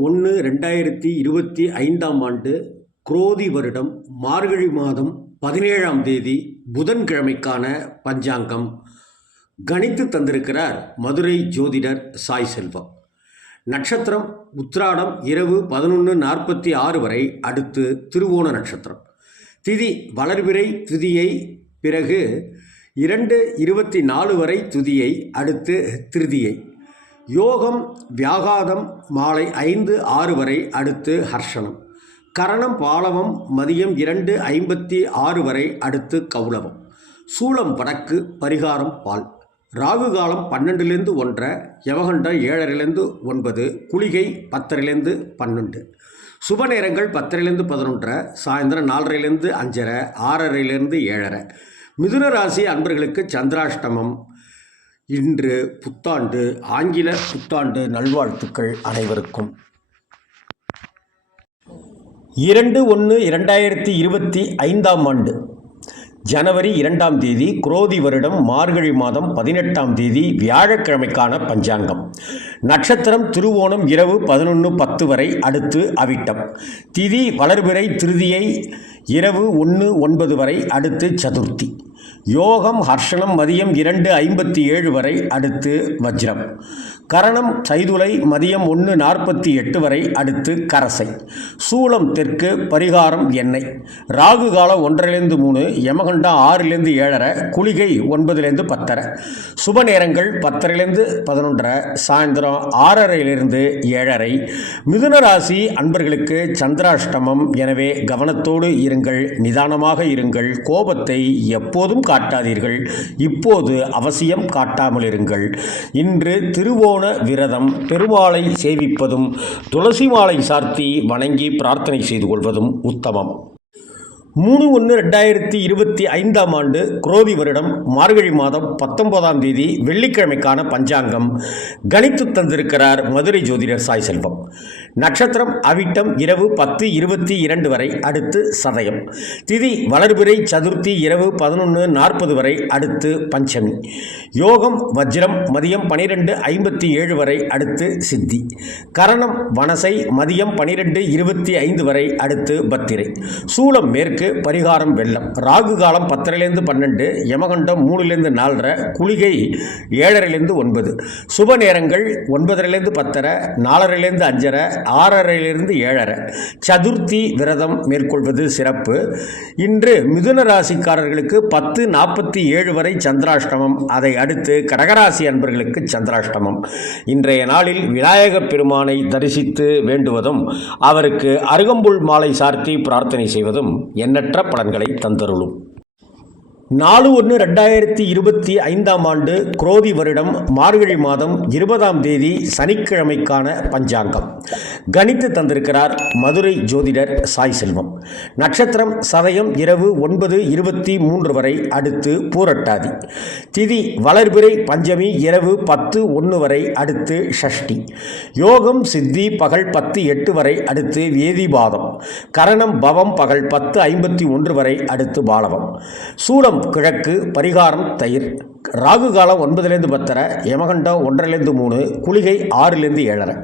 2/1/2025 குரோதி வருடம் மார்கழி மாதம் 17ஆம் தேதி புதன்கிழமைக்கான பஞ்சாங்கம் கணித்து தந்திருக்கிறார் மதுரை ஜோதிடர் சாய் செல்வம். நட்சத்திரம் உத்திராடம் இரவு 11:46 வரை, அடுத்து திருவோண நட்சத்திரம். திதி வளர்பிறை துதியை, பிறகு 2:24 வரை துதியை, அடுத்து திருதியை. யோகம் வியாகாதம் மாலை 5:06 வரை, அடுத்து ஹர்ஷனம். கரணம் பாலவம் மதியம் 2:56 வரை, அடுத்து கௌளவம். சூலம் வடக்கு, பரிகாரம் பால். ராகு காலம் 12லேருந்து 1:30, யமகண்டம் 7:30லேருந்து 9, குளிகை 10:30லேருந்து 12. சுப நேரங்கள் 10:30லேருந்து 11:30, சாயந்தரம் 4:30லேருந்து 5:30, 6:30லேருந்து 7:30. மிதுன ராசி அன்பர்களுக்கு சந்திராஷ்டமம். இன்று புத்தாண்டு, ஆங்கில புத்தாண்டு நல்வாழ்த்துக்கள் அனைவருக்கும். 2/1/2025 ஜனவரி 2ஆம் தேதி குரோதி வருடம் மார்கழி மாதம் 18ஆம் தேதி வியாழக்கிழமைக்கான பஞ்சாங்கம். நட்சத்திரம் திருவோணம் இரவு 11:10 வரை, அடுத்து அவிட்டம். திதி வளர்பிறை திருதியை இரவு 1:09 வரை, அடுத்து சதுர்த்தி. யோகம் ஹர்ஷனம் மதியம் 2:57 வரை, அடுத்து வஜ்ரம். கரணம் சைதுளை மதியம் 1:48 வரை, அடுத்து கரசை. சூலம் தெற்கு, பரிகாரம் எண்ணெய். ராகு காலம் 1:30லேருந்து 3, யமகண்டம் 6:00லேருந்து 7:30, குளிகை 9:00லேருந்து 10:30. சுப நேரங்கள் 10:30லேருந்து 11:30, சாயந்தரம் 6:30லேருந்து 7:30. மிதுன ராசி அன்பர்களுக்கு சந்திராஷ்டமம். எனவே கவனத்தோடு இருங்கள், நிதானமாக இருங்கள். கோபத்தை எப்போதும் காட்டாதீர்கள். இப்போது அவசியம் காட்டாமல் இருங்கள். இன்று திருவோண விரதம், பெருமாளை சேவிப்பதும் துளசி மாலை சார்த்தி வணங்கி பிரார்த்தனை செய்து கொள்வதும் உத்தமம். 3/1/2025 குரோதி வருடம் மார்கழி மாதம் 19ஆம் தேதி வெள்ளிக்கிழமைக்கான பஞ்சாங்கம் கணித்து தந்திருக்கிறார் மதுரை ஜோதிடர் சாய் செல்வம். நட்சத்திரம் அவிட்டம் இரவு 10:22 வரை, அடுத்து சதயம். திதி வளர்பிறை சதுர்த்தி இரவு 11:40 வரை, அடுத்து பஞ்சமி. யோகம் வஜ்ரம் மதியம் 12:57 வரை, அடுத்து சித்தி. கரணம் வனசை மதியம் 12:25 வரை, அடுத்து பத்திரை. சூலம் மேற்கு, பரிகாரம் வெள்ளம். ராகு காலம் 10:30லேருந்து 12, யமகண்டம் 3:00லேருந்து 4:30, குளிகை 7:30லேருந்து 9. சுப நேரங்கள் 9:30லேருந்து 10:30, 4:30லேருந்து 5:30, 6:30லேருந்து 7:30. சதுர்த்தி விரதம் மேற்கொள்வது சிறப்பு. இன்று மிதுன ராசிக்காரர்களுக்கு 10:47 வரை சந்திராஷ்டமம். அதை அடுத்து கடகராசி அன்பர்களுக்கு சந்திராஷ்டமம். இன்றைய நாளில் விநாயகப் பெருமானை தரிசித்து வேண்டுவதும் அவருக்கு அருகம்புல் மாலை சார்த்தி பிரார்த்தனை செய்வதும் எண்ணற்ற பலன்களை தந்தருளும். 4/1/2025 குரோதி வருடம் மார்கழி மாதம் 20ஆம் தேதி சனிக்கிழமைக்கான பஞ்சாங்கம் கணித்து தந்திருக்கிறார் மதுரை ஜோதிடர் சாய் செல்வம். நட்சத்திரம் சதயம் இரவு 9:23 வரை, அடுத்து பூரட்டாதி. திதி வளர்பிறை பஞ்சமி இரவு 10:01 வரை, அடுத்து ஷஷ்டி. யோகம் சித்தி பகல் 10:08 வரை, அடுத்து வேதிபாதம். கரணம் பவம் பகல் 10:51 வரை, அடுத்து பாலவம். சூலம் கிழக்கு, பரிகாரம் தயிர். ராகு காலம் 9:00லேருந்து 10:30, யமகண்டம் 1:30லேருந்து 3, குளிகை 6:00லேருந்து 7:30.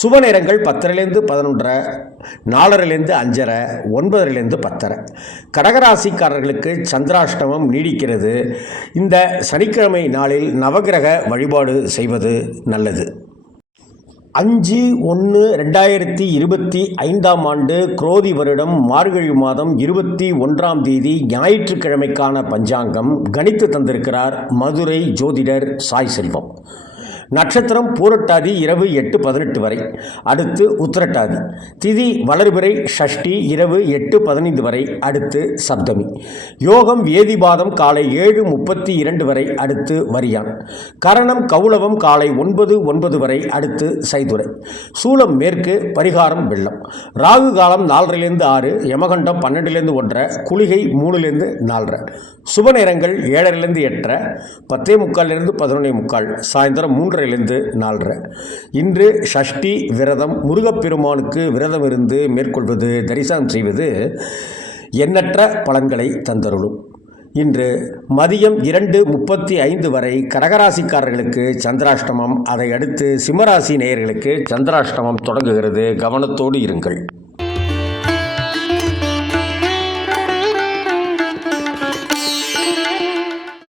சுப நேரங்கள் 10:30லேருந்து 11:30, 4:30லேருந்து 5:30, 9:30லேருந்து 10:30. கடகராசிக்காரர்களுக்கு சந்திராஷ்டமம் நீடிக்கிறது. இந்த சனிக்கிழமை நாளில் நவகிரக வழிபாடு செய்வது நல்லது. 5/1/2025 குரோதி வருடம் மார்கழி மாதம் 21ஆம் தேதி ஞாயிற்றுக்கிழமைக்கான பஞ்சாங்கம் கணித்து தந்திருக்கிறார் மதுரை ஜோதிடர் சாய் செல்வம். நட்சத்திரம் பூரட்டாதி இரவு 8:18 வரை, அடுத்து உத்திரட்டாதி. திதி வளர்பிறை ஷஷ்டி இரவு 8:15 வரை, அடுத்து சப்தமி. யோகம் வேதிபாதம் காலை 7:32 வரை, அடுத்து வரியான். கரணம் கௌளவம் காலை 9:09 வரை, அடுத்து சைதுரை. சூலம் மேற்கு, பரிகாரம் வெள்ளம். ராகு காலம் 4:30லேருந்து 6, யமகண்டம் 12:00லேருந்து 1:30, குளிகை 3:00லேருந்து 4:30. சுப நேரங்கள் 7:30லேருந்து 8:30, 10:45லேருந்து 11:45, சாயந்தரம் 3:30லேருந்து 4:30. இன்று ஷஷ்டி விரதம். முருகப்பெருமானுக்கு விரதம் இருந்து மேற்கொள்வது, தரிசனம் செய்வது எண்ணற்ற பலன்களை தந்தருளும். இன்று மதியம் 2:35 வரை கடகராசிக்காரர்களுக்கு சந்திராஷ்டமம். அதை அடுத்து சிம்மராசி நேயர்களுக்கு சந்திராஷ்டமம் தொடங்குகிறது. கவனத்தோடு இருங்கள்.